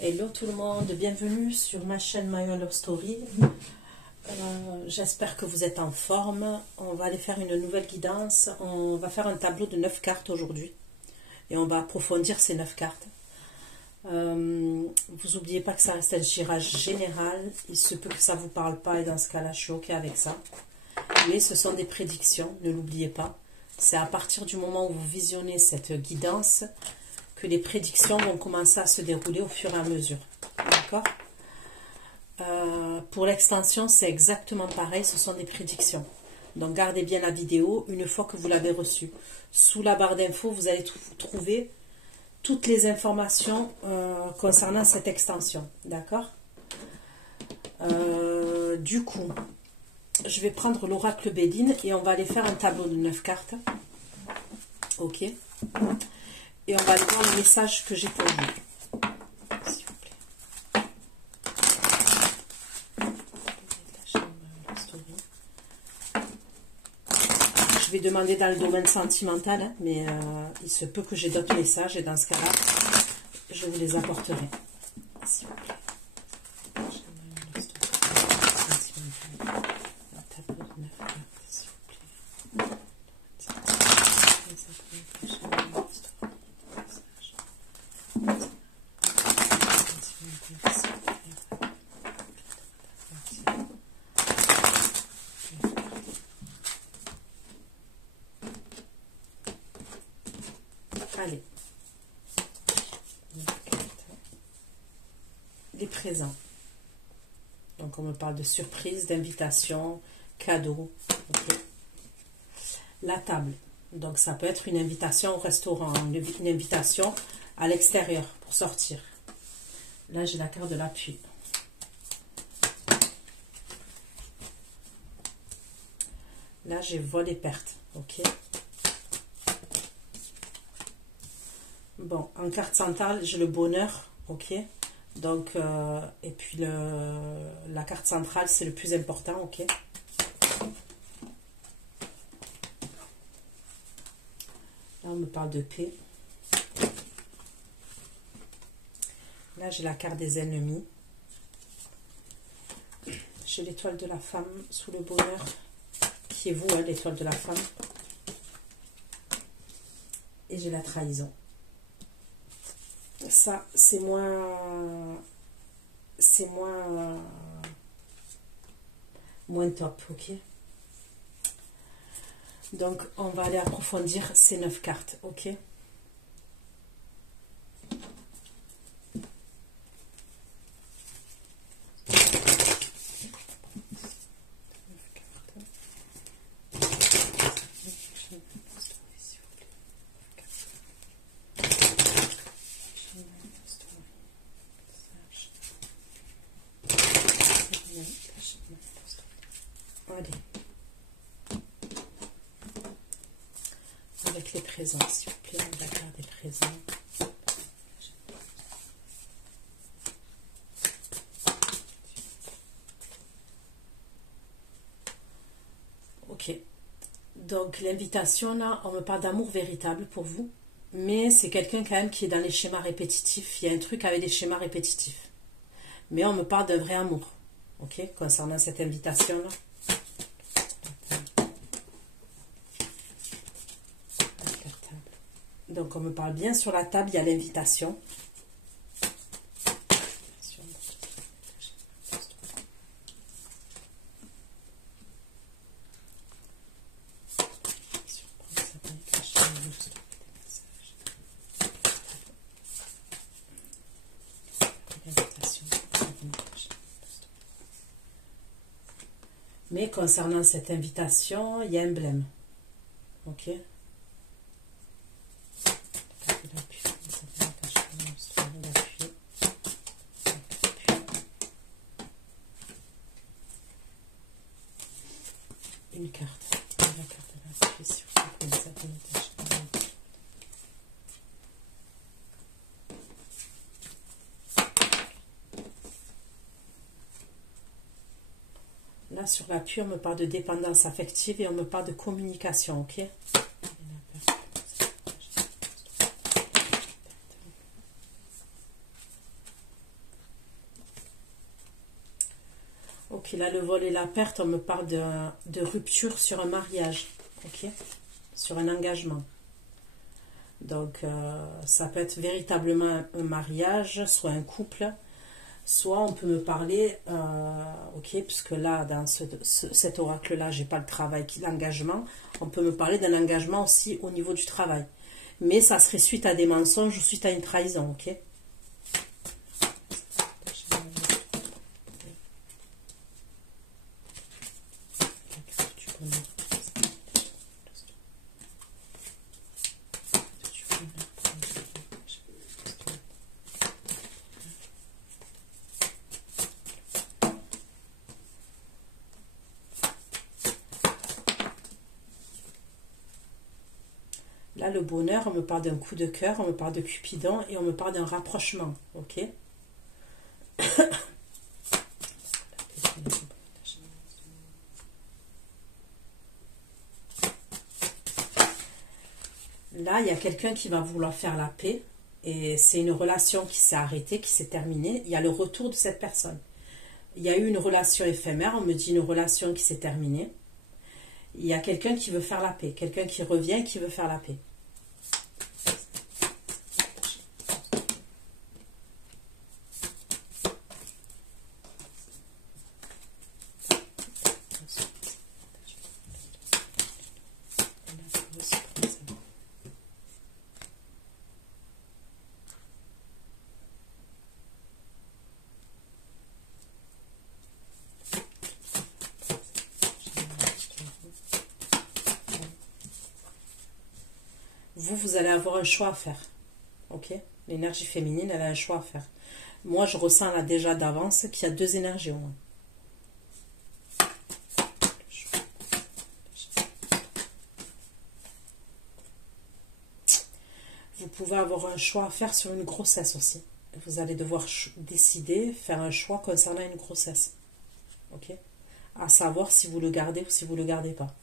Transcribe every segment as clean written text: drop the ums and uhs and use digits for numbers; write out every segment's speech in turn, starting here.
Hello tout le monde, bienvenue sur ma chaîne My Love Story. J'espère que vous êtes en forme. On va aller faire une nouvelle guidance. On va faire un tableau de 9 cartes aujourd'hui. Et on va approfondir ces 9 cartes. Vous n'oubliez pas que ça reste un tirage général. Il se peut que ça ne vous parle pas et dans ce cas-là, je suis OK avec ça. Mais ce sont des prédictions, ne l'oubliez pas. C'est à partir du moment où vous visionnez cette guidance que les prédictions vont commencer à se dérouler au fur et à mesure. D'accord ? Pour l'extension, c'est exactement pareil, ce sont des prédictions. Donc gardez bien la vidéo une fois que vous l'avez reçue. Sous la barre d'infos, vous allez trouver toutes les informations concernant cette extension. D'accord ? Du coup, je vais prendre l'oracle Béline et on va aller faire un tableau de 9 cartes. Ok ? Et on va aller voir le message que j'ai pour vous. S'il vous plaît. Je vais demander dans le domaine sentimental, hein, mais il se peut que j'ai d'autres messages et dans ce cas-là, je vous les apporterai. S'il vous plaît. Allez, les présents. Donc on me parle de surprise, d'invitation, cadeau. Okay. La table. Donc ça peut être une invitation au restaurant, une invitation à l'extérieur pour sortir. Là j'ai la carte de l'appui. Là j'ai vol et perte. Ok. Bon, en carte centrale, j'ai le bonheur, ok. Donc, et puis la carte centrale, c'est le plus important, ok. Là, on me parle de paix. Là, j'ai la carte des ennemis. J'ai l'étoile de la femme sous le bonheur, qui est vous, hein, l'étoile de la femme. Et j'ai la trahison. Ça, c'est moins top, ok. Donc, on va aller approfondir ces 9 cartes, ok. Allez. Avec les présents, s'il vous plaît, on va faire des présents. Ok. Donc l'invitation là, on me parle d'amour véritable pour vous, mais c'est quelqu'un quand même qui est dans les schémas répétitifs. Il y a un truc avec des schémas répétitifs. Mais on me parle d'un vrai amour, ok, concernant cette invitation là. Donc on me parle bien sur la table, il y a l'invitation. Mais concernant cette invitation, il y a un blême. Ok. Une carte. La carte de l'appui, si vous comprenez ça, là, sur l'appui, on me parle de dépendance affective et on me parle de communication, ok? Ok, là, le vol et la perte, on me parle de rupture sur un mariage. Ok, sur un engagement. Donc, ça peut être véritablement un mariage, soit un couple, soit on peut me parler, ok, puisque là, dans cet oracle-là, j'ai pas le travail, l'engagement, on peut me parler d'un engagement aussi au niveau du travail. Mais ça serait suite à des mensonges ou suite à une trahison, ok? Là, le bonheur, on me parle d'un coup de cœur, on me parle de Cupidon et on me parle d'un rapprochement, ok? Là, il y a quelqu'un qui va vouloir faire la paix et c'est une relation qui s'est arrêtée, qui s'est terminée. Il y a le retour de cette personne. Il y a eu une relation éphémère, on me dit une relation qui s'est terminée. Il y a quelqu'un qui veut faire la paix, quelqu'un qui revient qui veut faire la paix. Vous allez avoir un choix à faire. Ok? L'énergie féminine, elle a un choix à faire. Moi, je ressens là déjà d'avance qu'il y a deux énergies au moins. Vous pouvez avoir un choix à faire sur une grossesse aussi. Vous allez devoir décider, faire un choix concernant une grossesse. Ok? À savoir si vous le gardez ou si vous ne le gardez pas.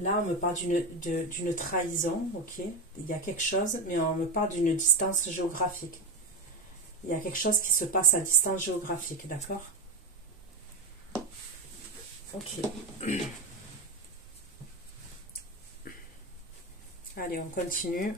Là, on me parle d'une trahison, ok? Il y a quelque chose, mais on me parle d'une distance géographique. Il y a quelque chose qui se passe à distance géographique, d'accord? Ok. Allez, on continue.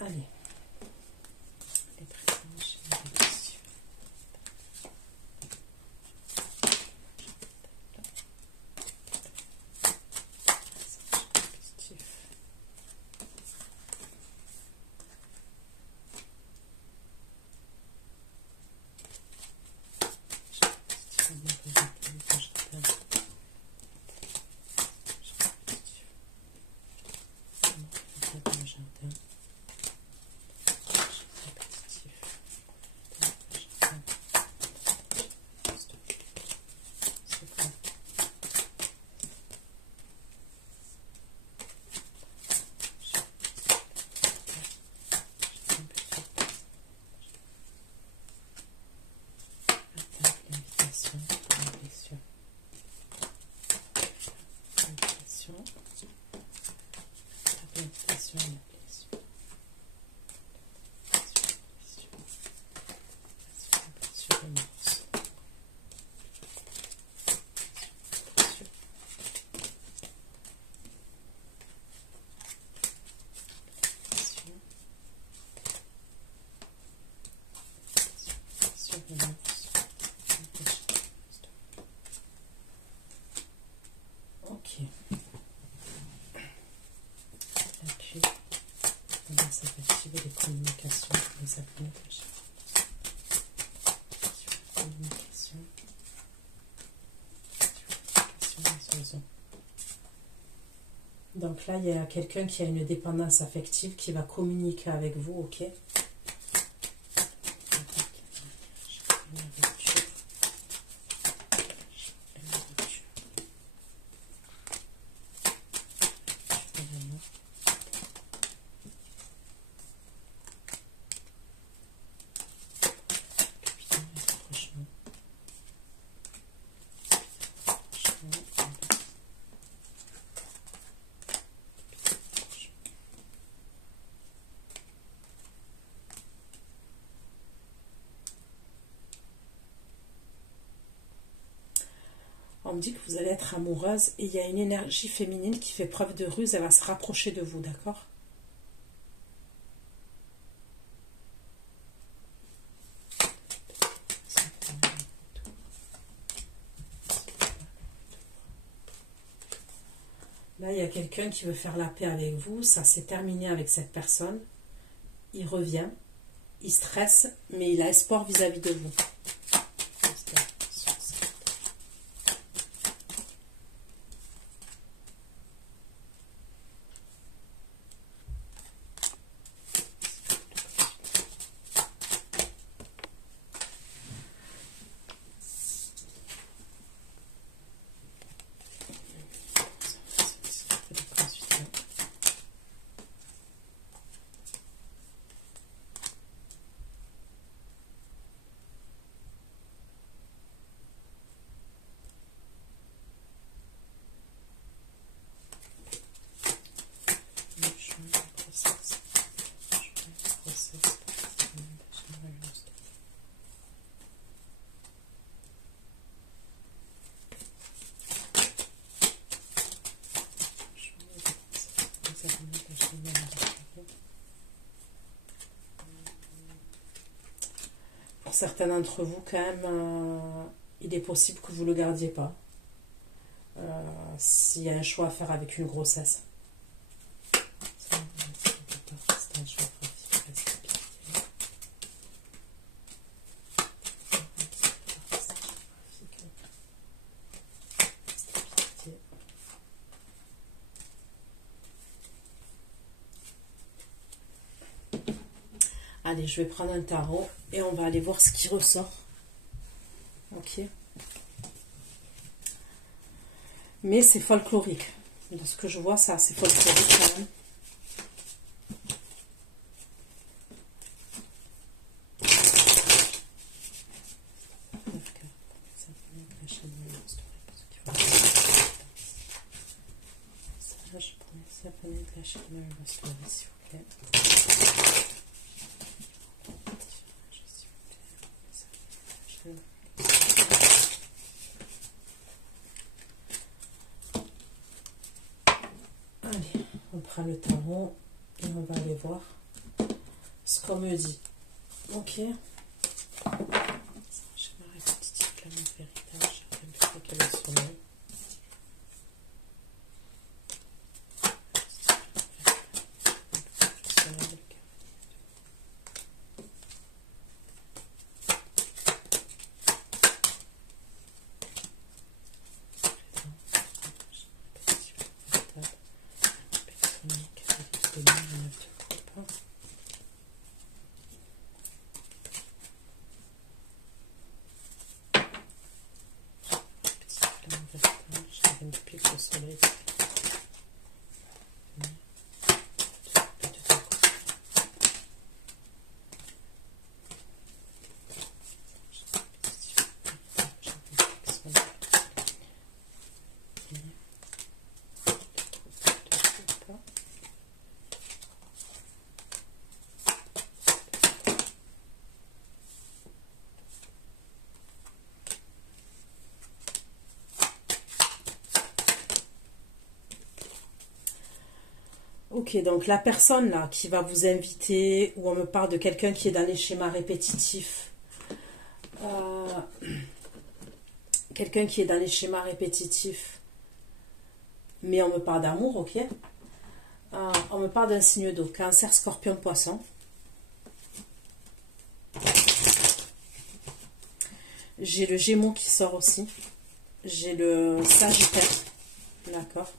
Allez. Les présages, les bénédictions. Ok. Et puis, comment ça va activer les communications, les appels, communication, les oiseaux. Donc là, il y a quelqu'un qui a une dépendance affective qui va communiquer avec vous, ok? On me dit que vous allez être amoureuse et il y a une énergie féminine qui fait preuve de ruse, elle va se rapprocher de vous, d'accord? Là, il y a quelqu'un qui veut faire la paix avec vous, ça s'est terminé avec cette personne. Il revient, il stresse, mais il a espoir vis-à-vis de vous. Pour certains d'entre vous, quand même, il est possible que vous ne le gardiez pas. S'il y a un choix à faire avec une grossesse. Allez, je vais prendre un tarot et on va aller voir ce qui ressort. Ok. Mais c'est folklorique. De ce que je vois, ça, c'est folklorique quand même. Allez, on prend le tarot et on va aller voir ce qu'on me dit. Ok. J'ai ma répétitive, la main véritable, j'ai un peu qu'elle est sur moi. Ok, donc la personne là qui va vous inviter, ou on me parle de quelqu'un qui est dans les schémas répétitifs, quelqu'un qui est dans les schémas répétitifs, mais on me parle d'amour, ok. On me parle d'un signe d'eau, Cancer, Scorpion, Poisson. J'ai le Gémeaux qui sort aussi. J'ai le Sagittaire, d'accord.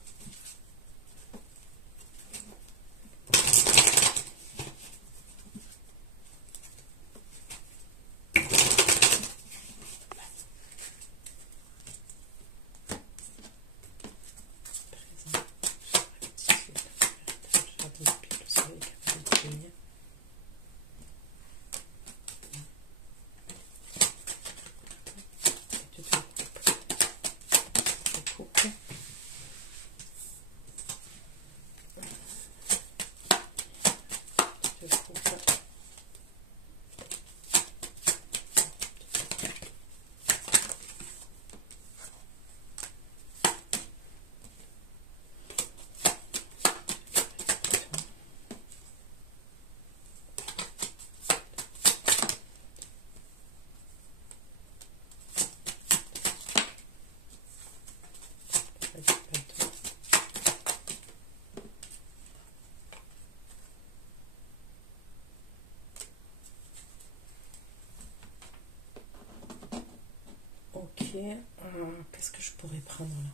Qu'est-ce que je pourrais prendre là?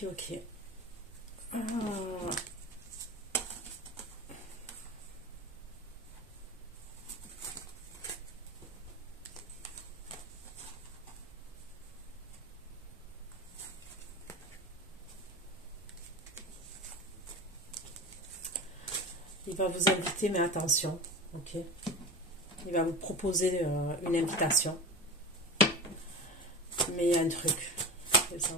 Ok. Il va vous inviter, mais attention, ok. Il va vous proposer une invitation. Mais il y a un truc. C'est ça.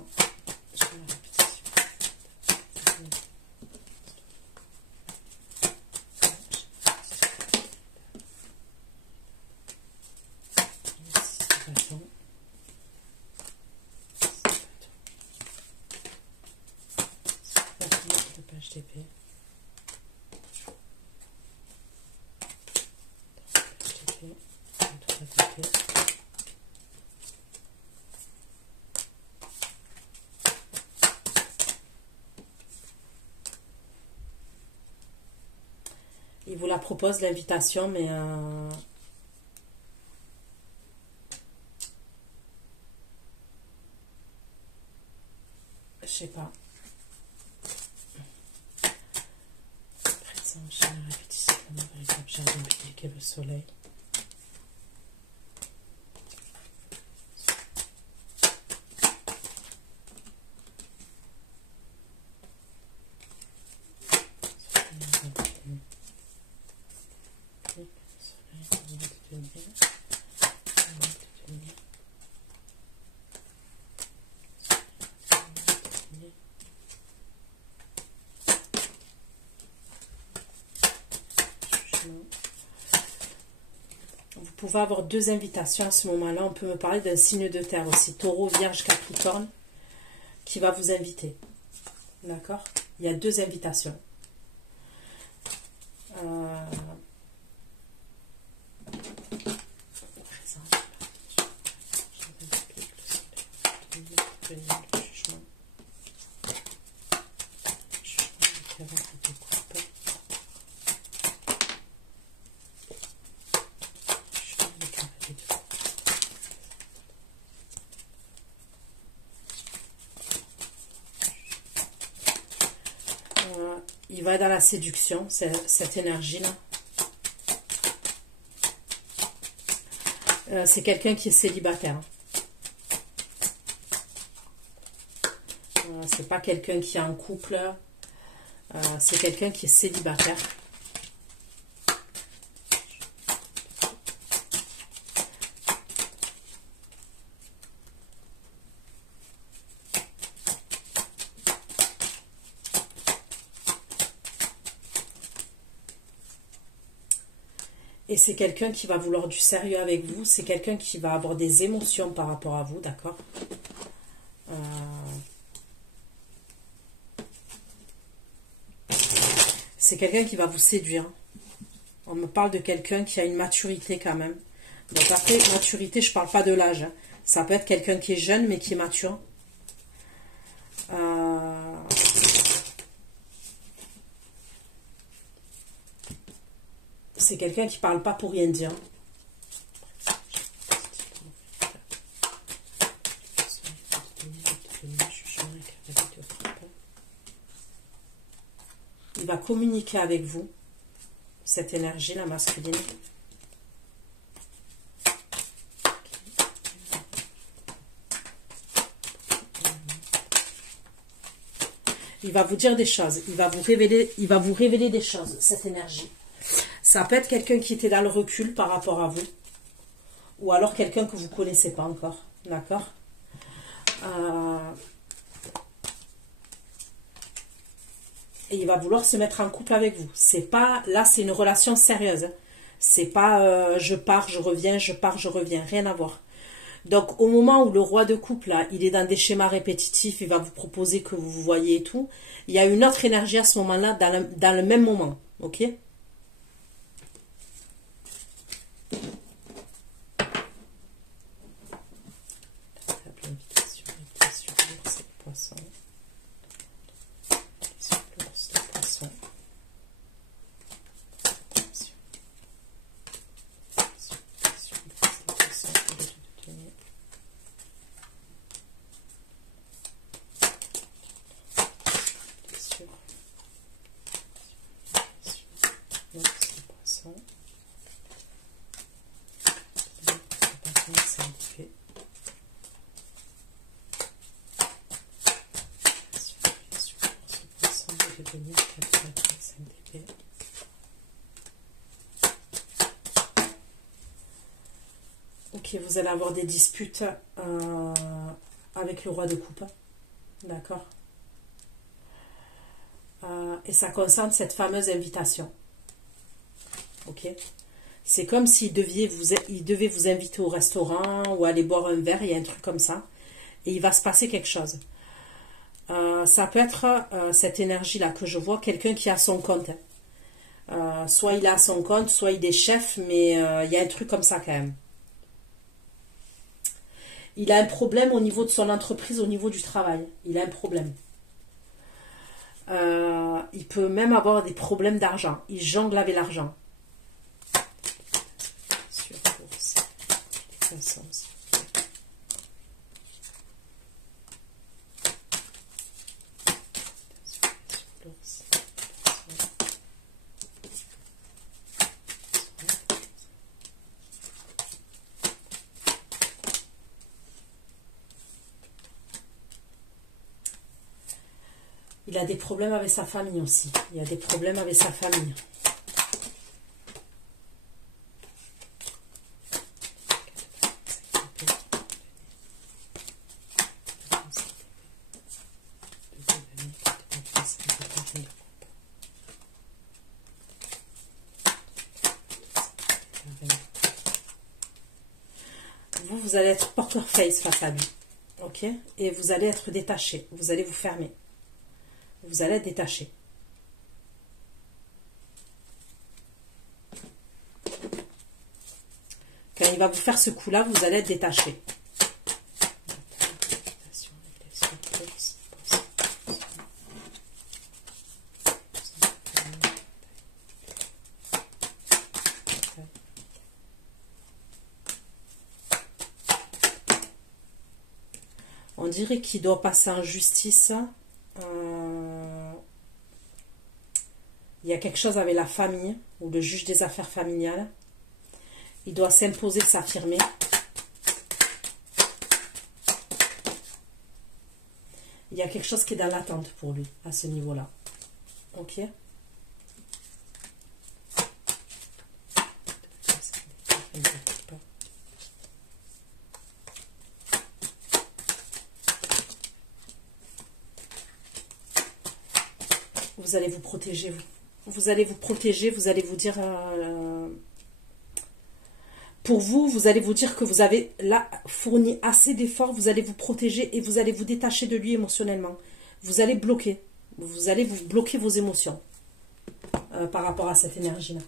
Il vous la propose, l'invitation, mais je sais pas. Présent chez la répétition, le véritable jardin public et le soleil. Vous pouvez avoir deux invitations à ce moment-là. On peut me parler d'un signe de terre aussi, Taureau, Vierge, Capricorne, qui va vous inviter. D'accord? Il y a deux invitations. Il va dans la séduction, cette énergie-là. C'est quelqu'un qui est célibataire. C'est pas quelqu'un qui est en couple. C'est quelqu'un qui est célibataire. Et c'est quelqu'un qui va vouloir du sérieux avec vous. C'est quelqu'un qui va avoir des émotions par rapport à vous, d'accord? C'est quelqu'un qui va vous séduire. On me parle de quelqu'un qui a une maturité quand même. Donc après, maturité, je ne parle pas de l'âge. Hein. Ça peut être quelqu'un qui est jeune, mais qui est mature. C'est quelqu'un qui ne parle pas pour rien dire. Il va communiquer avec vous, cette énergie, la masculine. Il va vous dire des choses, il va vous révéler des choses, cette énergie. Ça peut être quelqu'un qui était dans le recul par rapport à vous, ou alors quelqu'un que vous ne connaissez pas encore, d'accord? Et il va vouloir se mettre en couple avec vous. C'est pas, là, c'est une relation sérieuse. C'est pas je pars, je reviens, je pars, je reviens. Rien à voir. Donc, au moment où le roi de coupe, là, il est dans des schémas répétitifs, il va vous proposer que vous voyez et tout, il y a une autre énergie à ce moment-là, dans le même moment. Ok? Ok, vous allez avoir des disputes avec le roi de coupe. D'accord. Et ça concerne cette fameuse invitation. Ok. C'est comme s'il devait vous inviter au restaurant ou aller boire un verre, il y a un truc comme ça. Et il va se passer quelque chose. Ça peut être cette énergie-là que je vois, quelqu'un qui a son compte. Soit il a son compte, soit il est chef, mais il y a un truc comme ça quand même. Il a un problème au niveau de son entreprise, au niveau du travail. Il a un problème. Il peut même avoir des problèmes d'argent. Il jongle avec l'argent. Il a des problèmes avec sa famille aussi. Il y a des problèmes avec sa famille. Vous allez être poker face face à lui. Ok? Et vous allez être détaché. Vous allez vous fermer. Vous allez être détaché. Quand il va vous faire ce coup-là, vous allez être détaché. On dirait qu'il doit passer en justice. Il y a quelque chose avec la famille ou le juge des affaires familiales. Il doit s'imposer, s'affirmer. Il y a quelque chose qui est dans l'attente pour lui à ce niveau-là. Ok? Vous allez vous protéger, vous. Vous allez vous protéger, vous allez vous dire... pour vous, vous allez vous dire que vous avez là fourni assez d'efforts, vous allez vous protéger et vous allez vous détacher de lui émotionnellement. Vous allez bloquer. Vous allez vous bloquer vos émotions par rapport à cette énergie-là.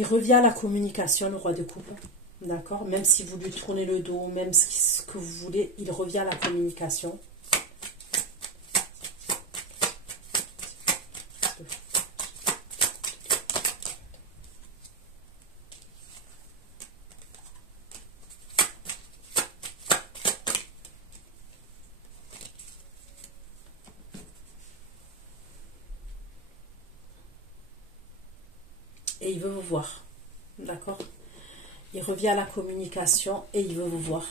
Il revient à la communication, le roi de coupe. D'accord? Même si vous lui tournez le dos, même ce que vous voulez, il revient à la communication. Et il veut vous voir. D'accord? Il revient à la communication et il veut vous voir.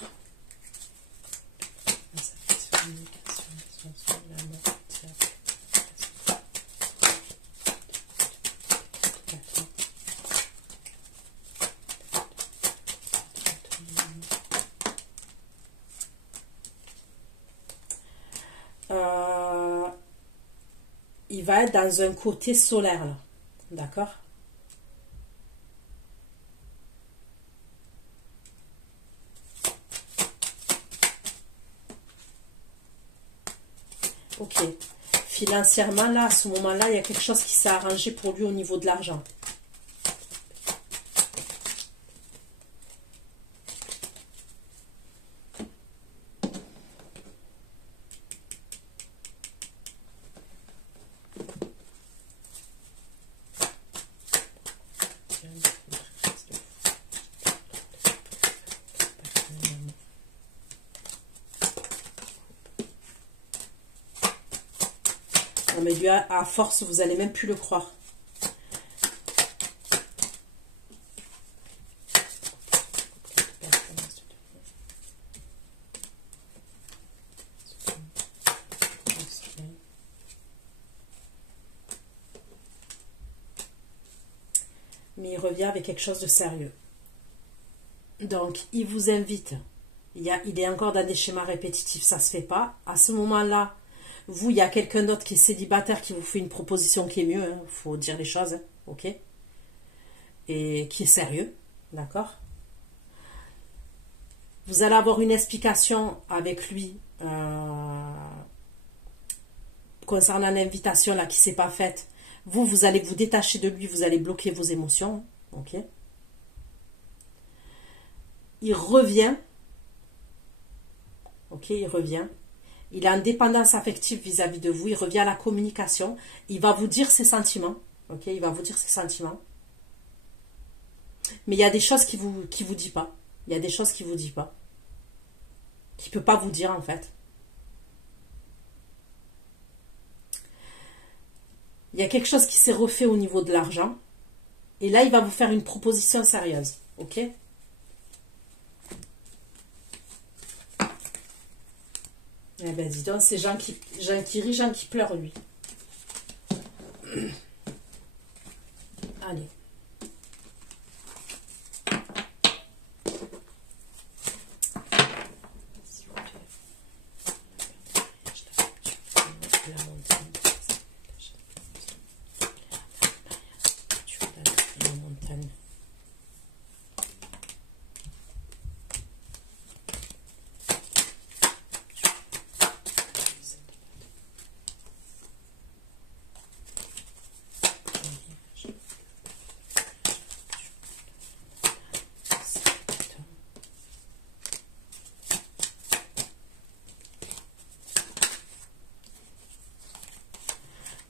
Il va être dans un côté solaire là. D'accord? Ok. Financièrement, là, à ce moment-là, il y a quelque chose qui s'est arrangé pour lui au niveau de l'argent. Non, mais lui, à force, vous n'allez même plus le croire. Mais il revient avec quelque chose de sérieux. Donc, il vous invite. Il est encore dans des schémas répétitifs, ça ne se fait pas. À ce moment-là, vous, il y a quelqu'un d'autre qui est célibataire qui vous fait une proposition qui est mieux, il faut dire les choses, hein, ok? Et qui est sérieux, d'accord? Vous allez avoir une explication avec lui concernant l'invitation là qui ne s'est pas faite. Vous allez vous détacher de lui, vous allez bloquer vos émotions, ok? Il revient, ok, il revient. Il a une dépendance affective vis-à-vis de vous. Il revient à la communication. Il va vous dire ses sentiments. Ok, il va vous dire ses sentiments. Mais il y a des choses qu'il vous dit pas. Il y a des choses qu'il vous dit pas. Qu'il peut pas vous dire en fait. Il y a quelque chose qui s'est refait au niveau de l'argent. Et là, il va vous faire une proposition sérieuse. Ok? Eh ben dis donc, c'est Jean qui rit, Jean qui pleure, lui. Allez.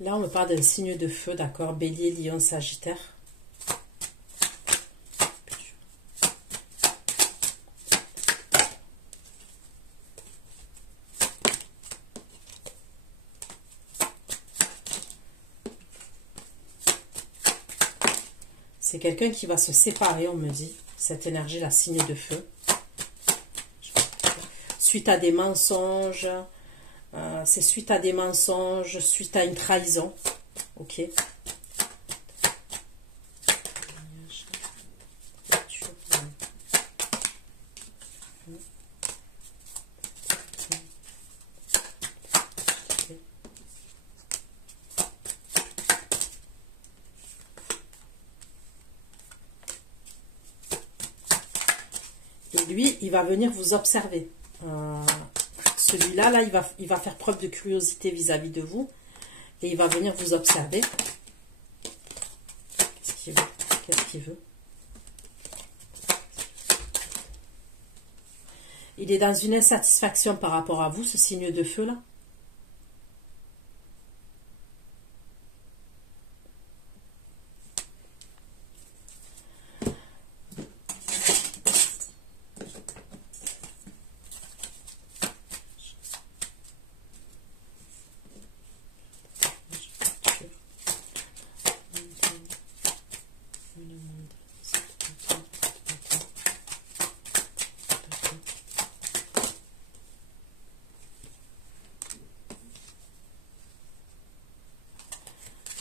Là, on me parle d'un signe de feu, d'accord? Bélier, Lion, Sagittaire. C'est quelqu'un qui va se séparer, on me dit. Cette énergie, la signe de feu. Suite à des mensonges... c'est suite à des mensonges, suite à une trahison. Ok. Et lui, il va venir vous observer. Celui-là, là, il va faire preuve de curiosité vis-à-vis de vous. Et il va venir vous observer. Qu'est-ce qu'il veut? Qu'est-ce qu'il veut? Il est dans une insatisfaction par rapport à vous, ce signe de feu là.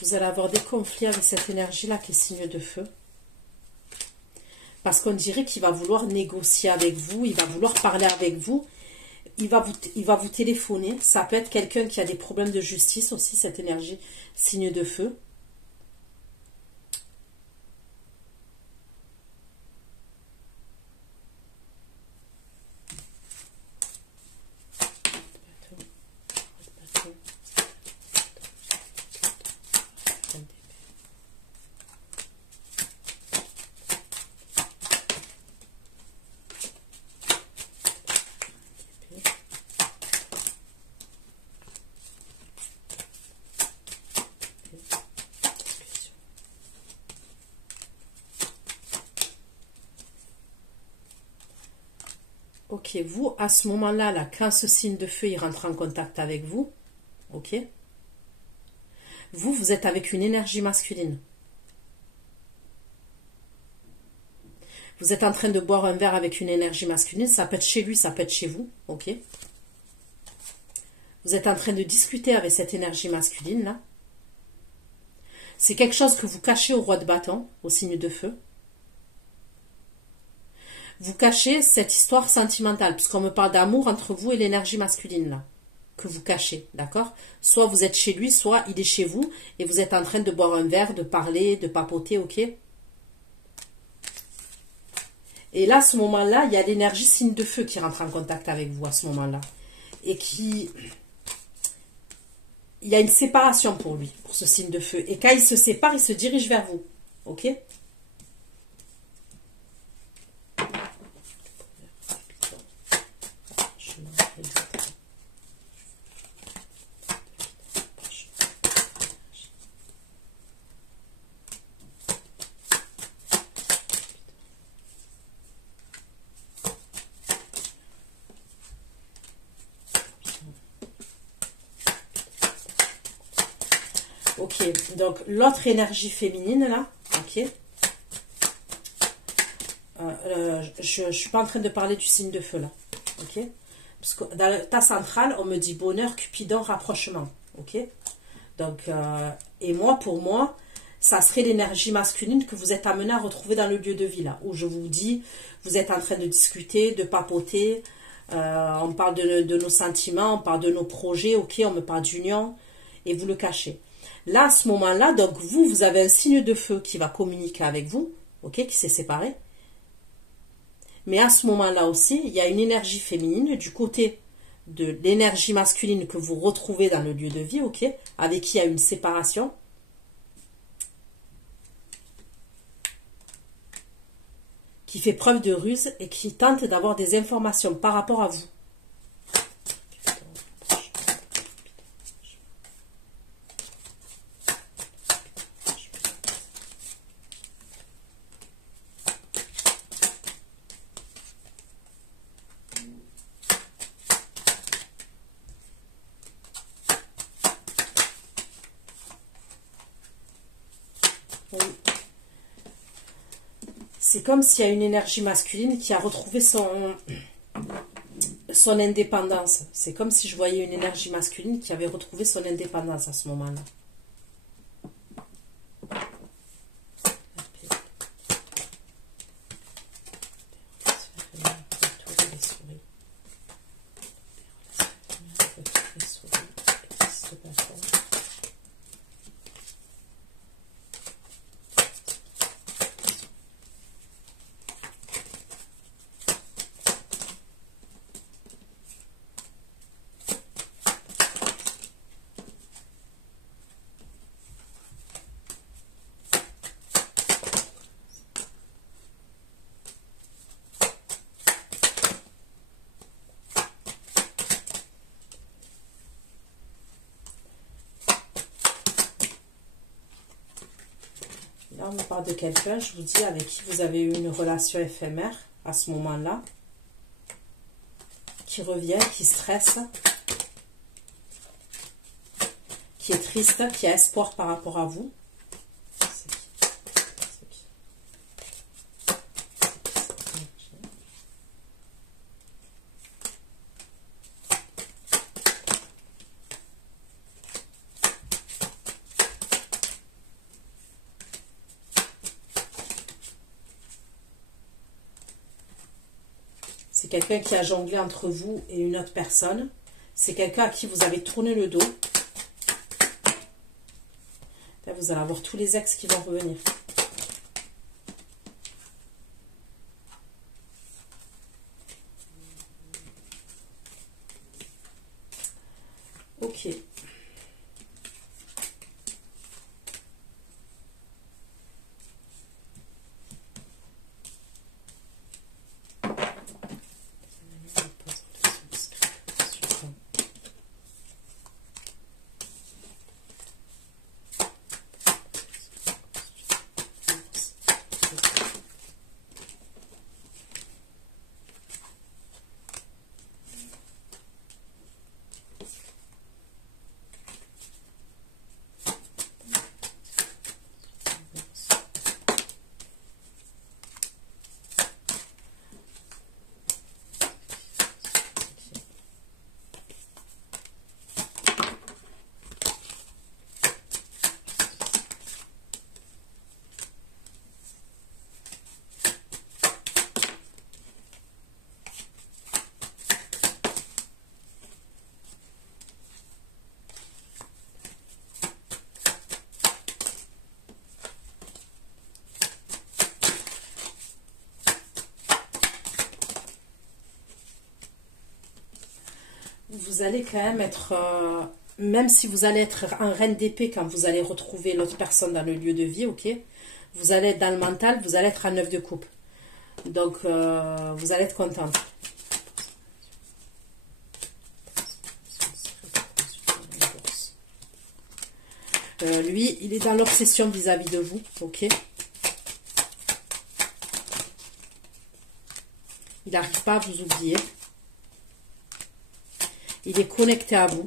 Vous allez avoir des conflits avec cette énergie-là qui est signe de feu. Parce qu'on dirait qu'il va vouloir négocier avec vous, il va vouloir parler avec vous, il va vous téléphoner. Ça peut être quelqu'un qui a des problèmes de justice aussi, cette énergie, signe de feu. Ok, vous, à ce moment-là, là, quand ce signe de feu, il rentre en contact avec vous, ok, vous êtes avec une énergie masculine. Vous êtes en train de boire un verre avec une énergie masculine, ça peut être chez lui, ça peut être chez vous, ok. Vous êtes en train de discuter avec cette énergie masculine, là. C'est quelque chose que vous cachez au roi de bâton, au signe de feu. Vous cachez cette histoire sentimentale, puisqu'on me parle d'amour entre vous et l'énergie masculine, là, que vous cachez, d'accord? Soit vous êtes chez lui, soit il est chez vous, et vous êtes en train de boire un verre, de parler, de papoter, ok? Et là, à ce moment-là, il y a l'énergie signe de feu qui rentre en contact avec vous à ce moment-là. Et qui... Il y a une séparation pour lui, pour ce signe de feu. Et quand il se sépare, il se dirige vers vous, ok? Ok, donc l'autre énergie féminine là, ok. Je ne suis pas en train de parler du signe de feu là, ok. Parce que dans le tas central, on me dit bonheur, cupidon, rapprochement, ok. Donc, et moi, pour moi, ça serait l'énergie masculine que vous êtes amené à retrouver dans le lieu de vie là, où je vous dis, vous êtes en train de discuter, de papoter, on parle de nos sentiments, on parle de nos projets, ok, on me parle d'union, et vous le cachez. Là, à ce moment-là, donc vous avez un signe de feu qui va communiquer avec vous, ok, qui s'est séparé. Mais à ce moment-là aussi, il y a une énergie féminine du côté de l'énergie masculine que vous retrouvez dans le lieu de vie, ok, avec qui il y a une séparation. Qui fait preuve de ruse et qui tente d'avoir des informations par rapport à vous. C'est comme s'il y a une énergie masculine qui a retrouvé son indépendance. C'est comme si je voyais une énergie masculine qui avait retrouvé son indépendance à ce moment-là. on me parle de quelqu'un, je vous dis, avec qui vous avez eu une relation éphémère à ce moment-là, qui revient, qui stresse, qui est triste, qui a espoir par rapport à vous. C'est quelqu'un qui a jonglé entre vous et une autre personne. C'est quelqu'un à qui vous avez tourné le dos. Là, vous allez avoir tous les ex qui vont revenir. Ok. Vous allez quand même être, même si vous allez être un reine d'épée quand vous allez retrouver l'autre personne dans le lieu de vie, ok, vous allez être dans le mental, vous allez être un 9 de coupe. Donc, vous allez être contente. Lui, il est dans l'obsession vis-à-vis de vous, ok. Il n'arrive pas à vous oublier. Il est connecté à vous.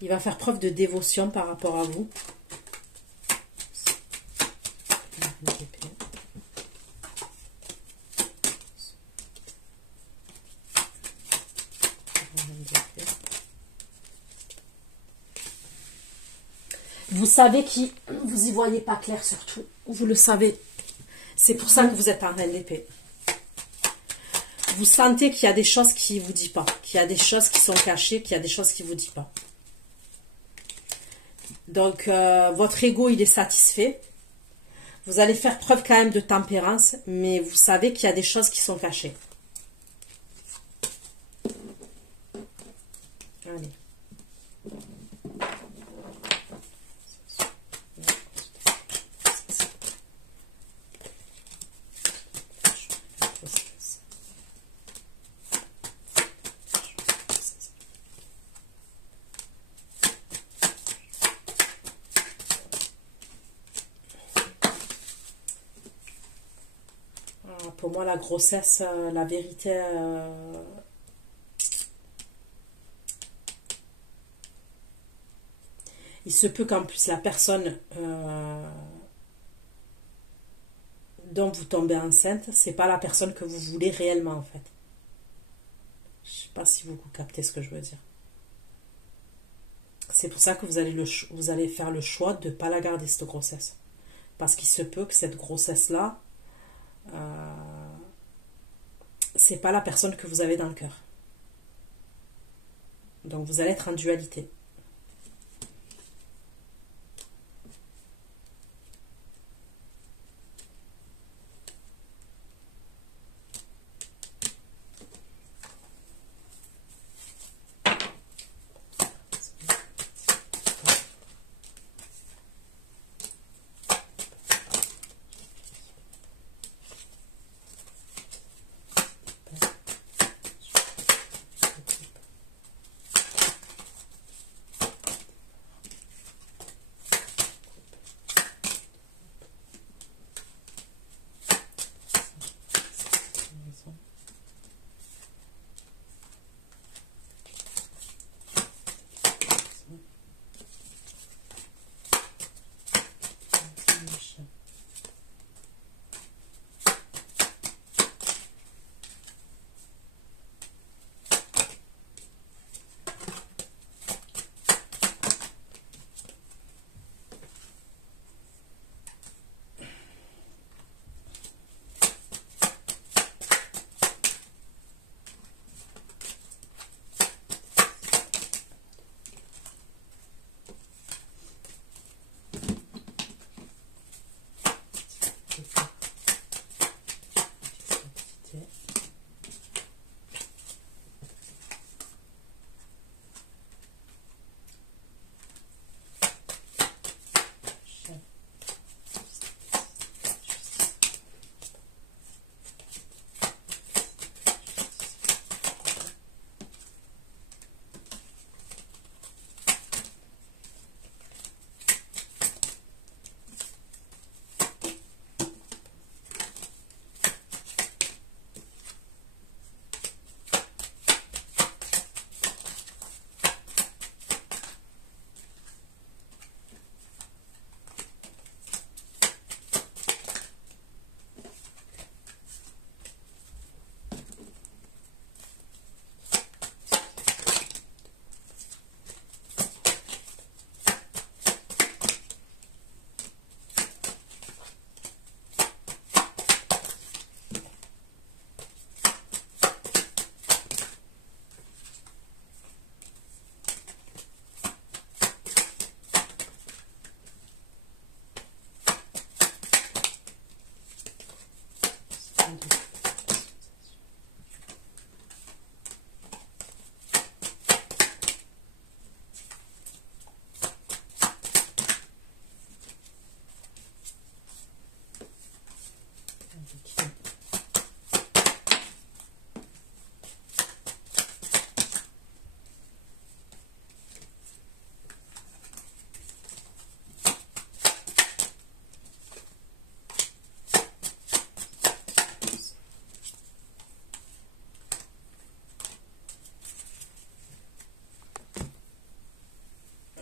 Il va faire preuve de dévotion par rapport à vous. Vous savez qui, vous y voyez pas clair surtout, vous le savez. C'est pour ça que vous êtes un reine d'épée. Vous sentez qu'il y a des choses qui ne vous disent pas, qu'il y a des choses qui sont cachées, qu'il y a des choses qui ne vous disent pas. Donc, votre ego, il est satisfait. Vous allez faire preuve quand même de tempérance, mais vous savez qu'il y a des choses qui sont cachées. Allez. Pour moi, la grossesse, la vérité, il se peut qu'en plus la personne dont vous tombez enceinte, c'est pas la personne que vous voulez réellement en fait. Je sais pas si vous captez ce que je veux dire. C'est pour ça que vous allez faire le choix de ne pas la garder cette grossesse. Parce qu'il se peut que cette grossesse-là, c'est pas la personne que vous avez dans le cœur. Donc vous allez être en dualité.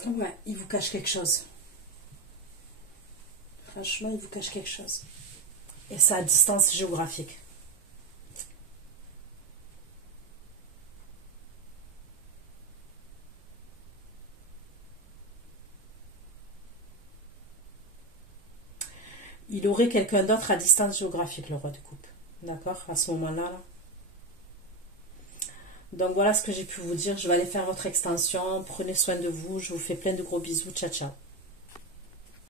Ouais, il vous cache quelque chose. Franchement, il vous cache quelque chose. Et ça à distance géographique. Il aurait quelqu'un d'autre à distance géographique, le roi de coupe. D'accord? À ce moment-là. Là. Donc voilà ce que j'ai pu vous dire. Je vais aller faire votre extension. Prenez soin de vous. Je vous fais plein de gros bisous. Ciao, ciao.